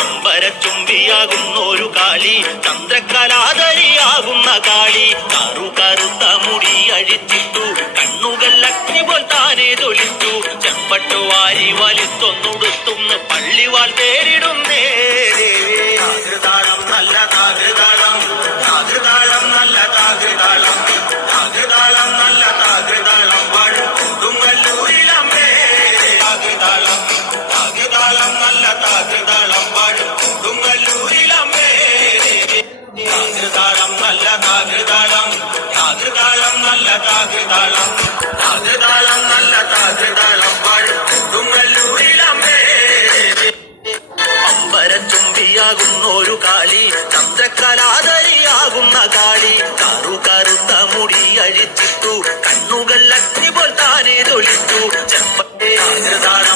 അമ്പരച്ചുംബിയാകുന്നൊരു കാളി, ചന്ദ്രകലാധരിയാകുന്ന കാളി, കറുത്ത മുടി അഴിച്ചിട്ടു, കണ്ണുകൾ അഗ്നി പോൽ താനെ തൊലിച്ചു, ചെമ്പട്ടു വാരി വലിത്തൊന്നുടുത്തുന്ന് പള്ളിവാൾ തേരിടുന്നേ. താകൃതാളം നല്ല താകൃതാളം, താകൃതാളം നല്ല താകൃതാളം, താകൃതാളം നല്ല താകൃതാളം വാഴും കൊടുങ്ങല്ലൂരിലമ്മേ. താകൃതാളം, താകൃതാളം നല്ല താകൃതാളം വാഴും കൊടുങ്ങല്ലൂരിലമ്മേ. താകൃതാളം നല്ല താകൃതാളം, താകൃതാളം നല്ല താകൃതാളം, താകൃതാളം നല്ല താകൃതാളം വാഴും കൊടുങ്ങല്ലൂരിലമ്മേ. അമ്പരച്ചുംബിയാകുന്നൊരു കാളി, ചന്ദ്രകലാധരിയാകുന്ന കാളി, കറുത്ത മുടി അഴിച്ചിട്ടു, കണ്ണുകൾ അഗ്നി പോൽ താനെ തൊലിച്ചു, ചെമ്പട്ടേ താകൃതാളം